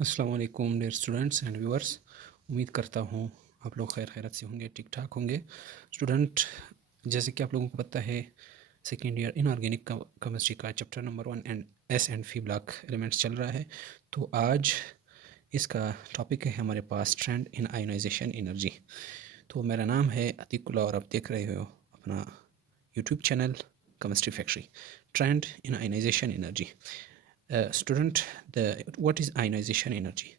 अस्सलाम वालेकुम dear students and viewers. उम्मीद करता हूँ आप लोग खैर खैरत से होंगे, ठीक ठाक होंगे। स्टूडेंट, जैसे कि आप लोगों को पता है, सेकेंड ईयर इनऑर्गेनिक केमिस्ट्री का chapter number 1 and S and fee block elements चल रहा है। तो आज इसका टॉपिक है हमारे पास ट्रेंड इन आयोनाइजेशन एनर्जी। तो मेरा नाम है अतीकुल्ला और आप देख रहे हो अपना YouTube channel chemistry factory, trend in ionisation energy. Student, the what is ionisation energy?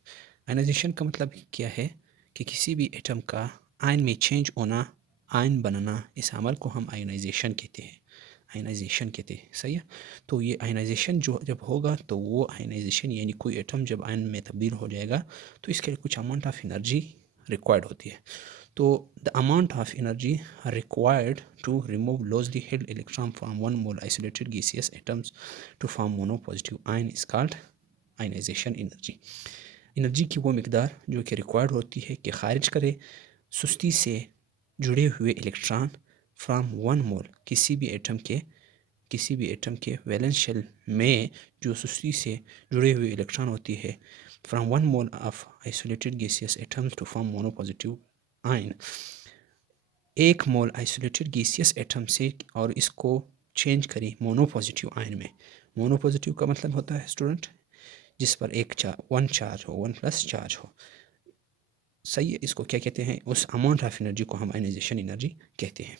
Ionisation का मतलब क्या है कि किसी भी एटम का आयन में चेंज होना, आयन बनना, इस अमल को हम आयनाइजेशन कहते हैं। आयनाइजेशन कहते हैं, सही है। तो ये आयनाइजेशन जो जब होगा तो वो आयनाइजेशन यानी कोई एटम जब आयन में तब्दील हो जाएगा तो इसके लिए कुछ अमाउंट ऑफ एनर्जी रिक्वायर्ड होती है। तो the amount of energy required to remove loosely held electron from one mole isolated gaseous atoms to form monopositive ion is called ionization energy। Energy की वो मकदार जो कि रिक्वायर्ड होती है कि खारिज करे सुस्ती से जुड़े हुए इलेक्ट्रॉन फ्राम वन मोल, किसी भी एटम के वैलेंस शेल में जो सुस्ती से जुड़े हुए इलेक्ट्रॉन होती है, from one mole of isolated gaseous atoms to form monopositive ion, एक मोल आइसोलेटेड गैसियस एटम से और इसको चेंज करें मोनोपॉजिटिव आयन में। मोनोपॉजिटिव का मतलब होता है स्टूडेंट जिस पर वन चार्ज हो, वन प्लस चार्ज हो, सही है। इसको क्या कहते हैं? उस अमाउंट ऑफ एनर्जी को हम आयनाइजेशन एनर्जी कहते हैं।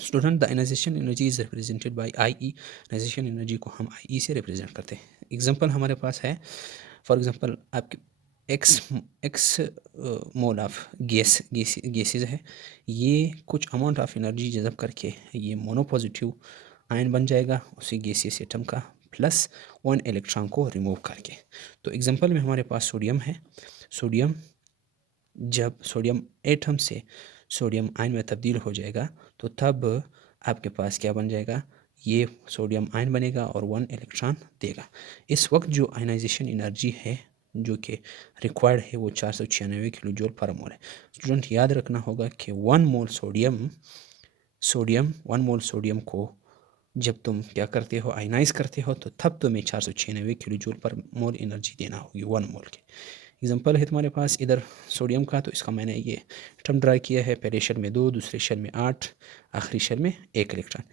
Student, the ionisation energy is represented by I E. Ionisation energy को हम आई ई से रिप्रेजेंट करते हैं। एग्जांपल हमारे पास है, फॉर एग्जांपल आपके x x mole of gases है, ये कुछ अमाउंट ऑफ एनर्जी जज़ब करके ये मोनोपॉजिटिव आयन बन जाएगा उसी गैसियस एटम का, प्लस वन इलेक्ट्रॉन को रिमूव करके। तो एग्जांपल में हमारे पास सोडियम है। सोडियम, जब सोडियम एटम से सोडियम आयन में तब्दील हो जाएगा तो तब आपके पास क्या बन जाएगा? ये सोडियम आयन बनेगा और वन इलेक्ट्रॉन देगा। इस वक्त जो आयनाइजेशन एनर्जी है जो कि रिक्वायर्ड है वो 496 किलो जूल पर मोल है। स्टूडेंट, याद रखना होगा कि वन मोल सोडियम को जब तुम क्या करते हो, आयनाइज करते हो, तो तब तुम्हें 496 किलो जूल पर मोल एनर्जी देना होगी वन मोल के। एग्जांपल है तुम्हारे पास इधर सोडियम का, तो इसका मैंने ये एटम ड्रा किया है। पहले शेल में 2, दूसरे शेल में 8, आखिरी शेल में 1 इलेक्ट्रॉन।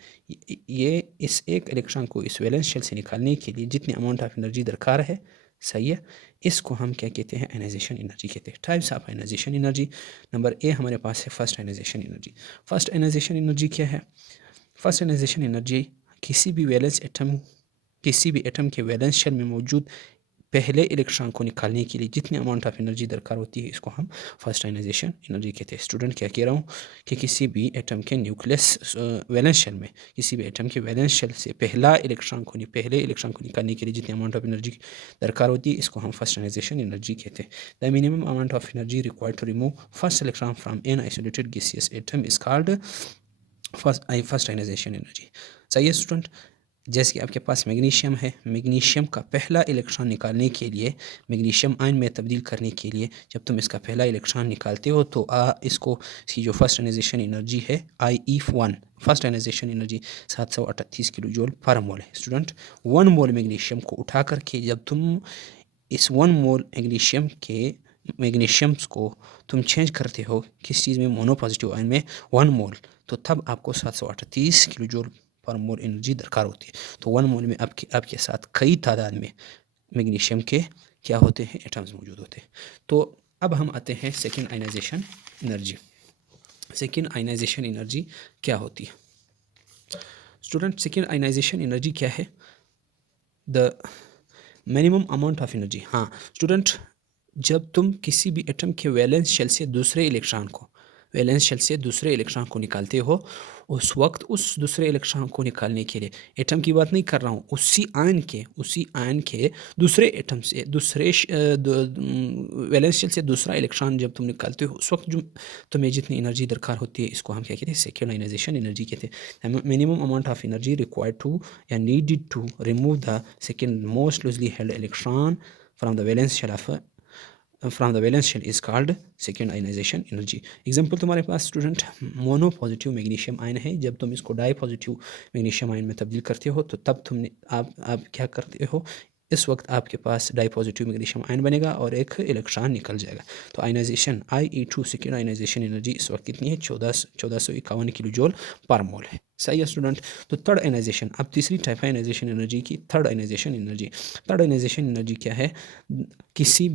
ये इस एक इलेक्ट्रॉन को इस वैलेंस शेल से निकालने के लिए जितनी अमाउंट ऑफ एनर्जी दरकार है, सही है, इसको हम क्या कहते हैं? आयनाइजेशन एनर्जी कहते हैं। Types of ionisation energy, number A हमारे पास है first ionisation energy. First ionisation energy क्या है? फर्स्ट आयनाइजेशन एनर्जी किसी भी एटम के वैलेंस शेल में मौजूद पहले इलेक्ट्रॉन को निकालने के लिए जितनी अमाउंट ऑफ एनर्जी दरकार होती है, इसको हम फर्स्ट आयनाइजेशन एनर्जी कहते हैं। स्टूडेंट, क्या कह रहा हूँ कि किसी भी एटम के न्यूक्लियस वैलेंस शेल में, किसी भी एटम के वैलेंस शेल से पहले इलेक्ट्रॉन को निकालने के लिए जितनी अमाउंट ऑफ एनर्जी दरकार होती है, इसको हम फर्स्ट आयनाइजेशन एनर्जी कहते हैं। The minimum amount of energy required to remove first electron from an isolated gaseous atom is called first ionisation energy. सही है स्टूडेंट। जैसे कि आपके पास मैग्नीशियम है, मैग्नीशियम का पहला इलेक्ट्रॉन निकालने के लिए, मैग्नीशियम आयन में तब्दील करने के लिए जब तुम इसका पहला इलेक्ट्रॉन निकालते हो तो इसकी जो फर्स्ट आयनाइजेशन एनर्जी है IE1, first ionisation energy 738 kilo joule per mole है। स्टूडेंट, वन मोल मैग्नीशियम को उठा करके जब तुम इस वन मोल मैग्नीशियम्स को तुम चेंज करते हो किस चीज़ में? मोनोपॉजिटिव आयन में, वन मोल, तो तब आपको 738 किलो जूल पर मोल एनर्जी दरकार होती है। तो वन मोल में आपके साथ कई तादाद में मैग्नीशियम के क्या होते हैं? एटम्स मौजूद होते हैं। तो अब हम आते हैं second ionisation energy. Second ionisation energy क्या होती है? स्टूडेंट, सेकेंड आयनाइजेशन एनर्जी क्या है? The minimum amount of energy. हाँ स्टूडेंट, जब तुम किसी भी एटम के वैलेंस शेल से दूसरे इलेक्ट्रॉन को निकालते हो, उस वक्त उस दूसरे इलेक्ट्रॉन को निकालने के लिए, एटम की बात नहीं कर रहा हूँ, उसी आयन के दूसरे एटम से वैलेंस शेल से दूसरा इलेक्ट्रॉन जब तुम निकालते हो, उस वक्त जो तुम्हें जितनी एनर्जी दरकार होती है, इसको हम क्या कहते हैं? सेकेंड आयनाइजेशन एनर्जी कहते हैं। Minimum amount of energy required to या needed to remove the second most loosely held electron from the valence shell is called second ionisation energy. Example तुम्हारे पास student mono positive magnesium ion है। जब तुम इसको die positive magnesium ion में तब्दील करते हो तो तब आप क्या करते हो? इस वक्त आपके पास डाई पॉजिटिव मैग्नीशियम आयन बनेगा और एक इलेक्ट्रॉन निकल जाएगा। तो ionization IE2 second ionisation energy इस वक्त कितनी है? 1451 किलो जूल पर मोल है। सही है स्टूडेंट। तो थर्ड आयनाइजेशन, अब तीसरी टाइप है आयनाइजेशन एनर्जी की, third ionisation energy. Third ionisation energy क्या है? किसी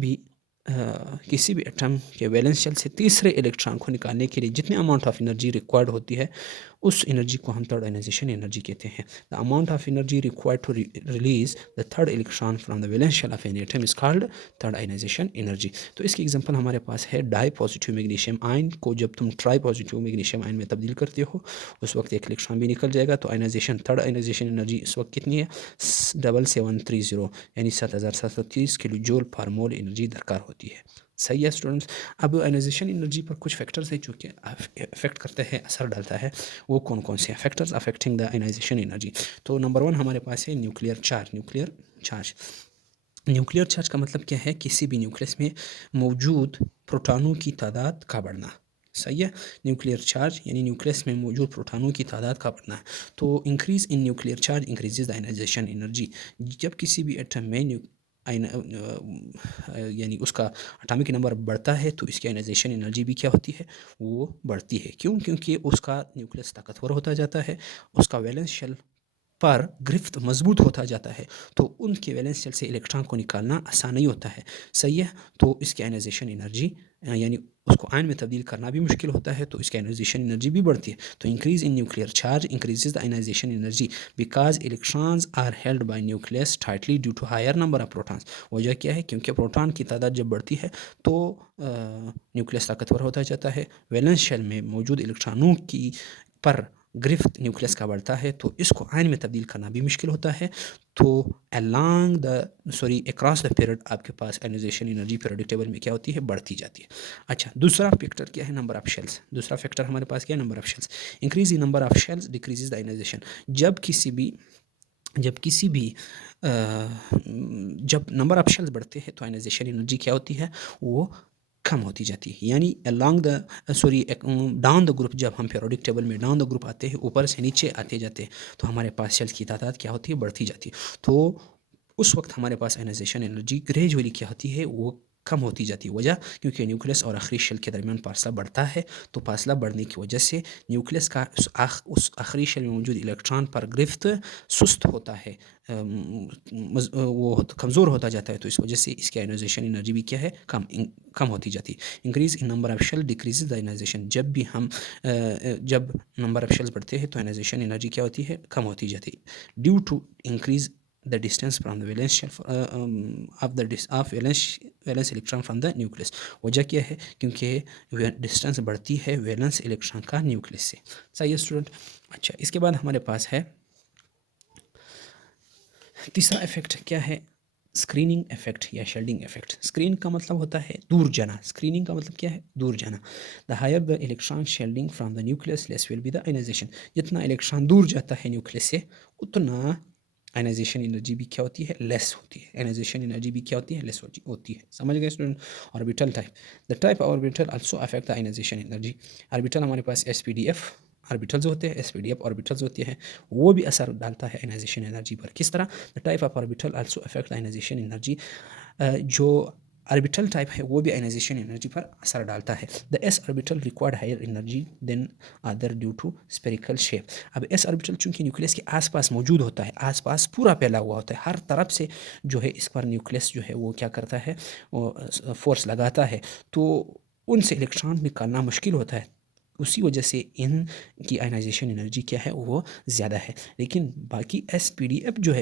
भी एटम के वैलेंस शेल से तीसरे इलेक्ट्रॉन को निकालने के लिए जितने अमाउंट ऑफ एनर्जी रिक्वायर्ड होती है उस एनर्जी को हम थर्ड आयनाइजेशन एनर्जी कहते हैं। The amount of energy required to release the third electron from the valence shell of an atom is called third ionisation energy. तो इसकी एग्जांपल हमारे पास है डाई पॉजिटिव मैग्नीशियम आयन को जब तुम ट्राई पॉजिटिव मैग्नीशियम आयन में तब्दील करते हो उस वक्त एक इलेक्ट्रॉन भी निकल जाएगा। तो आयनाइजेशन थर्ड आयनाइजेशन एनर्जी इस वक्त कितनी है? 7730 यानी 7730 किलो जूल पर मोल एनर्जी दरकार होती है। सही है स्टूडेंट्स। अब आयनाइजेशन एनर्जी पर कुछ फैक्टर्स हैं जो कि अफेक्ट करते हैं, असर डालता है। वो कौन कौन से factors affecting the ionisation energy? तो नंबर 1 हमारे पास है न्यूक्लियर चार्ज। न्यूक्लियर चार्ज का मतलब क्या है? किसी भी न्यूक्लियस में मौजूद प्रोटॉनों की तादाद का बढ़ना। सही है। न्यूक्लियर चार्ज यानी न्यूक्लियस में मौजूद प्रोटॉनों की तादाद का बढ़ना है। तो increase in nuclear charge increases the ionisation energy. जब किसी भी एटम में यानी उसका एटॉमिक नंबर बढ़ता है तो इसकी आयनाइजेशन एनर्जी भी क्या होती है? वो बढ़ती है। क्यों? क्योंकि उसका न्यूक्लियस ताकतवर होता जाता है, उसका वैलेंस शेल पर ग्रिफ्ट मजबूत होता जाता है, तो उनके वैलेंस शेल से इलेक्ट्रॉन को निकालना आसान नहीं होता है। सही है। तो इसकी आयनाइजेशन एनर्जी यानी उसको आयन में तब्दील करना भी मुश्किल होता है, तो इसकी आयनाइजेशन एनर्जी भी बढ़ती है। तो increase in nuclear charge increases the ionisation energy because electrons are held by nucleus tightly due to higher number of protons. वजह क्या है? क्योंकि प्रोटॉन की तादाद जब बढ़ती है तो न्यूक्लियस ताकतवर होता जाता है, वैलेंस शेल में मौजूद इलेक्ट्रॉनों की पर ग्रिफ्ट न्यूक्लियस का बढ़ता है, तो इसको आयन में तब्दील करना भी मुश्किल होता है। तो अक्रॉस द पीरियड आपके पास आयनाइजेशन एनर्जी पीरियोडिक टेबल में क्या होती है? बढ़ती जाती है। अच्छा, दूसरा फैक्टर क्या है? Number of shells. दूसरा फैक्टर हमारे पास क्या है? Number of shells. Increase in number of shells decreases the ionisation. जब किसी भी जब नंबर ऑफ शेल्स बढ़ते हैं तो आयनाइजेशन एनर्जी क्या होती है? वो कम होती जाती है। यानी डाउन द ग्रुप, जब हम पीरियोडिक टेबल में डाउन द ग्रुप आते हैं, ऊपर से नीचे आते जाते हैं, तो हमारे पास शेल्स की तादाद क्या होती है? बढ़ती जाती है। तो उस वक्त हमारे पास आयनाइजेशन एनर्जी ग्रेजुअली क्या होती है? वो कम होती जाती है। वजह? क्योंकि न्यूक्लियस और आखिरी शेल के दरमियान फासला बढ़ता है, तो फासला बढ़ने की वजह से न्यूक्लियस का उस आखिरी शेल में मौजूद इलेक्ट्रॉन पर गिरफ्त सुस्त होता है, वो कमज़ोर होता जाता है। तो इस वजह से इसकी आयनाइजेशन एनर्जी भी क्या है? कम होती जाती है। Increase in number of shell decrease the ionisation. जब नंबर ऑफ शेल्स बढ़ते हैं तो आयनाइजेशन एनर्जी क्या होती है? कम होती जाती है। Due to increase the distance from the valence shell of valence electron from the nucleus। वजह क्या है? क्योंकि डिस्टेंस बढ़ती है वैलेंस इलेक्ट्रॉन का न्यूक्लियस से। सही है स्टूडेंट। अच्छा, इसके बाद हमारे पास है तीसरा इफेक्ट क्या है? स्क्रीनिंग इफेक्ट या शेल्डिंग इफेक्ट। स्क्रीन का मतलब होता है दूर जाना, स्क्रीनिंग का मतलब क्या है? दूर जाना। The higher the electron shielding from the nucleus less will be the ionisation. जितना इलेक्ट्रॉन दूर जाता है न्यूक्लियस से उतना आयनाइजेशन एनर्जी भी क्या होती है? लेस होती है। आयनाइजेशन एनर्जी भी क्या होती है? लेस होती है। समझ गए student. Orbital type. The type of orbital also affect the ionisation energy. Orbital हमारे पास SPDF ऑर्बिटल्स होते हैं, SPDF ऑर्बिटल्स होते हैं, वो भी असर डालता है आयनाइजेशन एनर्जी पर। किस तरह? The type of orbital also affect ionisation energy. जो ऑर्बिटल टाइप है वो भी आयनाइजेशन एनर्जी पर असर डालता है। The S orbital required higher energy than other due to spherical shape. अब S ऑर्बिटल चूंकि न्यूक्लियस के आसपास मौजूद होता है, आसपास पूरा फैला हुआ होता है, हर तरफ से जो है इस पर न्यूक्लियस जो है वो क्या करता है? वो फोर्स लगाता है, तो उनसे इलेक्ट्रॉन निकालना मुश्किल होता है। उसी वजह से इन की आयनाइजेशन एनर्जी क्या है? वो ज़्यादा है। लेकिन बाकी PDF जो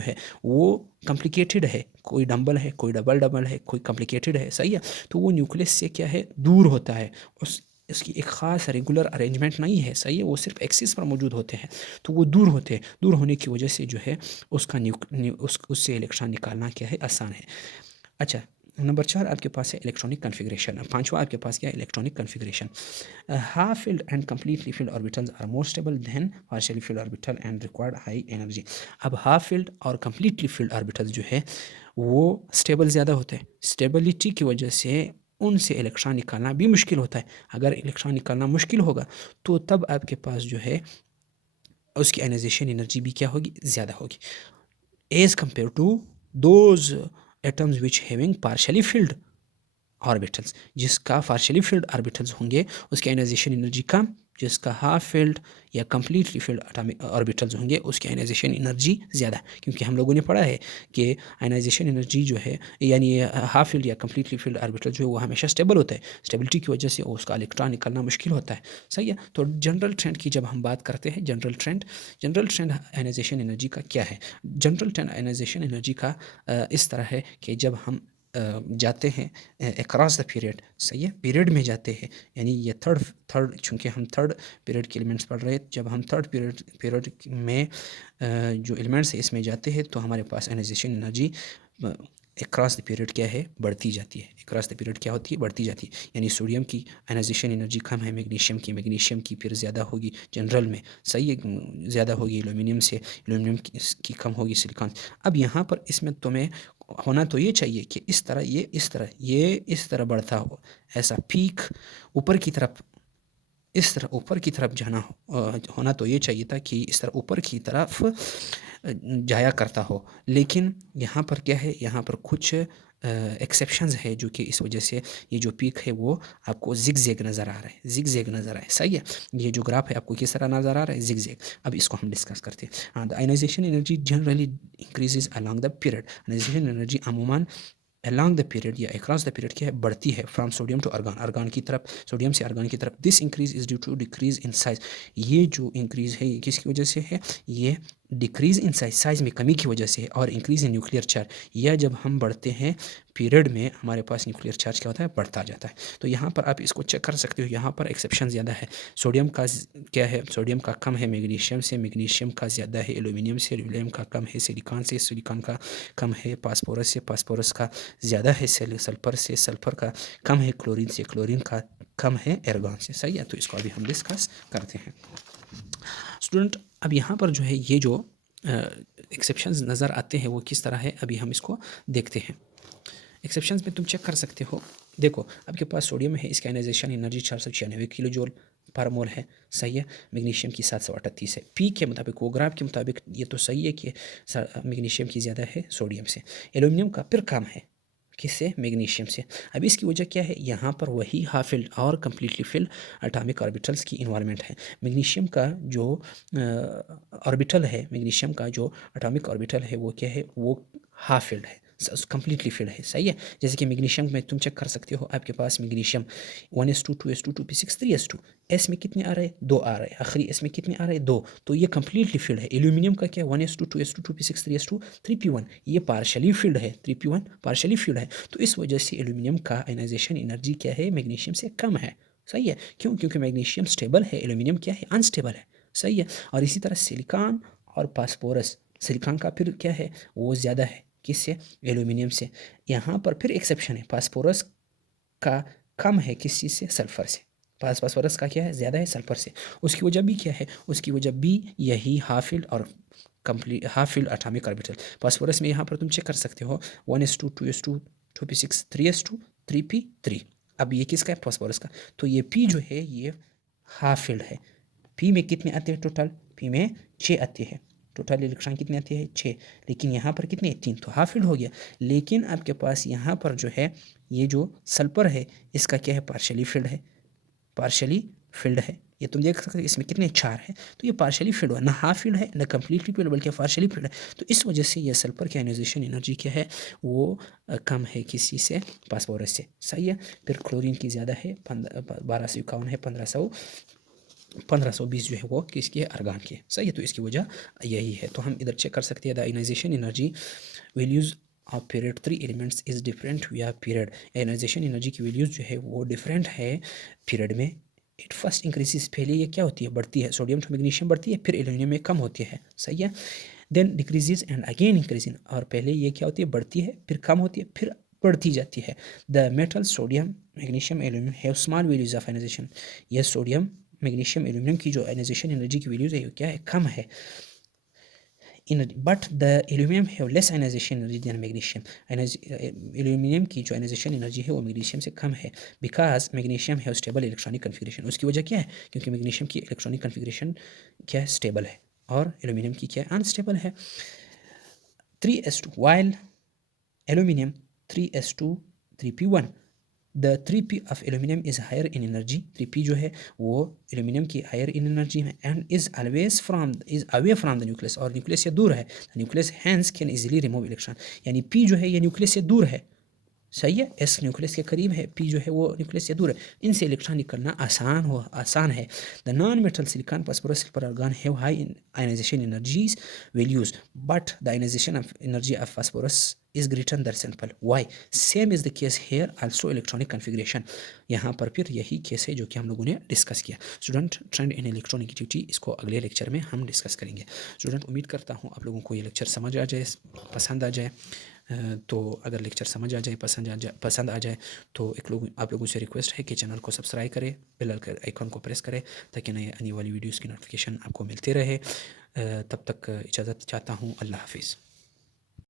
है वो कॉम्प्लिकेटेड है, कोई डबल है, कोई डबल है, कोई कॉम्प्लिकेटेड है। सही है। तो वो न्यूक्लियस से क्या है? दूर होता है। इसकी एक ख़ास रेगुलर अरेंजमेंट नहीं है। सही है। वो सिर्फ एक्सिस पर मौजूद होते हैं, तो वो दूर होते हैं। दूर होने की वजह से जो है उसका उससे इलेक्ट्रॉन निकालना क्या है? आसान है। अच्छा, नंबर 4 आपके पास है इलेक्ट्रॉनिक कन्फिग्रेशन। पांचवा आपके पास क्या है? Electronic configuration. Half filled and completely filled orbitals are more stable than partially filled orbital and required high energy. अब हाफ फील्ड और कम्प्लीटली फील्ड ऑर्बिटल्स जो है वो स्टेबल ज़्यादा होते हैं। स्टेबिलिटी की वजह से उनसे इलेक्ट्रॉन निकालना भी मुश्किल होता है। अगर इलेक्ट्रॉन निकालना मुश्किल होगा तो तब आपके पास जो है उसकी आयनाइजेशन एनर्जी भी क्या होगी? ज़्यादा होगी। As compare to those atoms which having partially filled orbitals. जिसका पार्शियली फील्ड ऑर्बिटल्स होंगे उसकी आयनाइजेशन एनर्जी कम, जिसका हाफ फील्ड या कंप्लीटली फील्ड एटॉमिक ऑर्बिटल्स होंगे उसकी आयनाइजेशन एनर्जी ज़्यादा। क्योंकि हम लोगों ने पढ़ा है कि आयनाइजेशन एनर्जी जो है यानी हाफ फील्ड या कंप्लीटली फील्ड ऑर्बिटल जो है वो हमेशा स्टेबल होता है। स्टेबिलिटी की वजह से उसका इलेक्ट्रॉन निकलना मुश्किल होता है। सही है। तो जनरल ट्रेंड की जब हम बात करते हैं, जनरल ट्रेंड आयनाइजेशन एनर्जी का क्या है? जनरल ट्रेंड आयनाइजेशन एनर्जी का इस तरह है कि जब हम जाते हैं अक्रॉस द पीरियड, सही है, पीरियड में जाते हैं, यानी ये थर्ड चूँकि हम थर्ड पीरियड के एलिमेंट्स पढ़ रहे हैं, जब हम थर्ड पीरियड में जो एलिमेंट्स है इसमें जाते हैं तो हमारे पास ionisation energy across the period क्या है, बढ़ती जाती है। अक्रॉस द पीरियड क्या होती है, बढ़ती जाती है। यानी सोडियम की आयनाइजेशन एनर्जी कम है मैग्नीशियम की फिर ज़्यादा होगी जनरल में, सही है, ज़्यादा होगी एल्यूमिनियम से, एल्यूमिनियम की कम होगी सिलिकॉन। अब यहाँ पर इसमें तुम्हें होना तो ये चाहिए कि इस तरह ये इस तरह बढ़ता हो, ऐसा पीक ऊपर की तरफ, इस तरह ऊपर की तरफ जाना होना तो ये चाहिए था कि इस तरह ऊपर की तरफ जाया करता हो। लेकिन यहाँ पर क्या है, यहाँ पर कुछ एक्सेप्शंस है जो कि इस वजह से ये जो पीक है वो आपको जिग जैग नज़र आ रहा है, जिग जैग नज़र आ रहा है। सही है। ये जो ग्राफ है आपको किस तरह नज़र आ रहा है, जिग जैग। अब इसको हम डिस्कस करते हैं। हाँ, the ionisation energy generally increases along the period. Ionisation energy अमूमन अलॉन्ग द पीरियड या अक्रॉस द पीरियड क्या है, बढ़ती है। From sodium to argon, argon की तरफ, सोडियम से आर्गन की तरफ। This increase is due to decrease in size. ये जो इंक्रीज है ये किसकी वजह से है, ये डिक्रीज इन साइज, साइज में कमी की वजह से है। और इंक्रीज इन न्यूक्लियर चार्ज, या जब हम बढ़ते हैं पीरियड में हमारे पास न्यूक्लियर चार्ज क्या होता है, बढ़ता जाता है। तो यहाँ पर आप इसको चेक कर सकते हो, यहाँ पर एक्सेप्शन ज़्यादा है। सोडियम का क्या है, सोडियम का कम है मैग्नीशियम से, मैग्नीशियम का ज़्यादा है एल्यूमिनियम से, एल्यूमिनियम का कम है सिलिकॉन से, सिलिकॉन का कम है फास्फोरस से, फास्फोरस का ज़्यादा है सल्फर से, सल्फर का कम है क्लोरीन से, क्लोरीन का कम है एर्गॉन से। सही है। तो इसको अभी हम डिस्कस करते हैं स्टूडेंट। अब यहाँ पर जो है ये जो एक्सेप्शंस नज़र आते हैं वो किस तरह है, अभी हम इसको देखते हैं। एक्सेप्शंस में तुम चेक कर सकते हो। देखो आपके पास सोडियम है, इसका ionization energy 496 kilo joule per mole है। सही है। मैग्नीशियम की 738 है। पी के मुताबिक, वो ग्राफ के मुताबिक ये तो सही है कि मैग्नीशियम की ज़्यादा है सोडियम से। एल्यूमिनियम का फिर कम है, किससे, मैग्नीशियम से। अब इसकी वजह क्या है, यहाँ पर वही हाफ फिल्ड और कम्प्लीटली फिल्ड एटॉमिक ऑर्बिटल्स की इन्वॉल्वमेंट है। मैग्नीशियम का जो ऑर्बिटल है, मैग्नीशियम का जो एटॉमिक ऑर्बिटल है वो क्या है, वो हाफ फिल्ड है, कम्प्लीटली फिल्ड है। सही है। जैसे कि मैग्नीशियम में तुम चेक कर सकते हो, आपके पास magnesium 1s2 2s2 2p6 3s2, S में कितने आ रहे हैं, 2 आ रहे हैं, आखिरी एस में कितने आ रहे हैं, 2। तो ये कम्प्लीटली फिल्ड है। एल्यूमिनियम का क्या, 1s2 2s2 2p6 3s2 3p1, ये पार्शली फिल्ड है, 3p1 पार्शली फिल्ड है। तो इस वजह से एल्यूमिनियम का आयनाइजेशन एनर्जी क्या है, मैग्नीशियम से कम है। सही है। क्यों, क्योंकि मैग्नीशियम स्टेबल है, एल्यूमिनियम क्या है, अनस्टेबल है। सही है। और इसी तरह सिलिकॉन और फास्फोरस, सिलिकॉन का फिर क्या है, वो ज़्यादा है, किससे, एल्यूमिनियम से। यहाँ पर फिर एक्सेप्शन है, फास्फोरस का कम है किस चीज़ से, सल्फर से। फास्फोरस का क्या है, ज़्यादा है सल्फर से। उसकी वजह भी क्या है, उसकी वजह भी यही हाफ फील्ड और complete half field atomic orbital. Phosphorus में यहाँ पर तुम चेक कर सकते हो 1s2 2s2 2p6 3s2 3p3। अब ये किसका है, फास्फोरस का। तो ये पी जो है ये हाफ फील्ड है। पी में कितने आते हैं टोटल, पी में 6 आते हैं। टोटल इलेक्ट्रॉन कितने आते हैं, 6। लेकिन यहाँ पर कितने, 3, तो हाफ फील्ड हो गया। लेकिन आपके पास यहाँ पर जो है ये जो सल्फर है इसका क्या है, पार्शली फील्ड है, पार्शली फील्ड है। ये तुम देख सकते हो इसमें कितने, 4 है। तो ये पार्शली फील्ड है, ना हाफ फील्ड है ना कम्प्लीटली फील्ड, बल्कि पार्शली फील्ड है। तो इस वजह से ये सल्फर की आयनाइजेशन एनर्जी क्या है, वो कम है किसी से, फास्फोरस से। सही है। फिर क्लोरीन की ज़्यादा है, 1251 है, 1520 जो है वो किसकी है, आर्गन की है। सही है। तो इसकी वजह यही है। तो हम इधर चेक कर सकते हैं the ionisation energy values of period 3 elements is different या पीरियड। आयनाइजेशन एनर्जी की वैल्यूज़ जो है वो डिफरेंट है पीरियड में। इट फर्स्ट इंक्रीजेस, पहले ये क्या होती है, बढ़ती है, सोडियम टू मैग्नीशियम बढ़ती है, फिर एल्यूमिनियम में कम होती है। सही है। Then decreases and again increasing, और पहले ये क्या होती है, बढ़ती है, फिर कम होती है, फिर बढ़ती जाती है। The metal sodium magnesium aluminium have small values of ionisation. यह सोडियम मैग्नीशियम एल्यूमिनियम की जो आयनाइजेशन एनर्जी की वैल्यूज है क्या है, कम है। But the aluminium have less ionisation energy than magnesium. Aluminium की जो आयनाइजेशन एनर्जी है वो मैग्नीशियम से कम है, because magnesium have stable electronic configuration. उसकी वजह क्या है, क्योंकि मैग्नीशियम की इलेक्ट्रॉनिक कन्फिग्रेशन क्या है, स्टेबल है, और एल्यूमिनियम की क्या है, अनस्टेबल है। 3s2 while aluminum 3s2 3p1 the 3p of aluminium is higher in energy 3p जो है वो एल्यूमिनियम की हायर इन एनर्जी है and is away from the nucleus और न्यूक्लियस से दूर है nucleus hence can easily remove electron यानी p जो है ये न्यूक्लियस से दूर है सही है एस न्यूक्लियस के करीब है p जो है वो न्यूक्लियस से दूर है इनसे इलेक्ट्रॉन निकलना आसान है the non metal silicon phosphorus silver argon have high ionisation energies values but the ionisation of energy of phosphorus is greater than simple why same is the case here also electronic configuration यहाँ पर फिर यही case है जो कि हम लोगों ने डिस्कस किया स्टूडेंट ट्रेंड इन इलेक्ट्रोनेगेटिविटी इसको अगले लेक्चर में हम डिस्कस करेंगे स्टूडेंट उम्मीद करता हूँ आप लोगों को ये लेक्चर समझ आ जाए पसंद आ जाए तो अगर लेक्चर समझ आ जाए पसंद आ जाए तो आप लोगों से रिक्वेस्ट है कि चैनल को सब्सक्राइब करें बेल आइकन को प्रेस करें ताकि नए आने वाली वीडियोस की नोटिफिकेशन आपको मिलते रहे तब तक इजाज़त चाहता हूँ अल्लाह हाफिज़।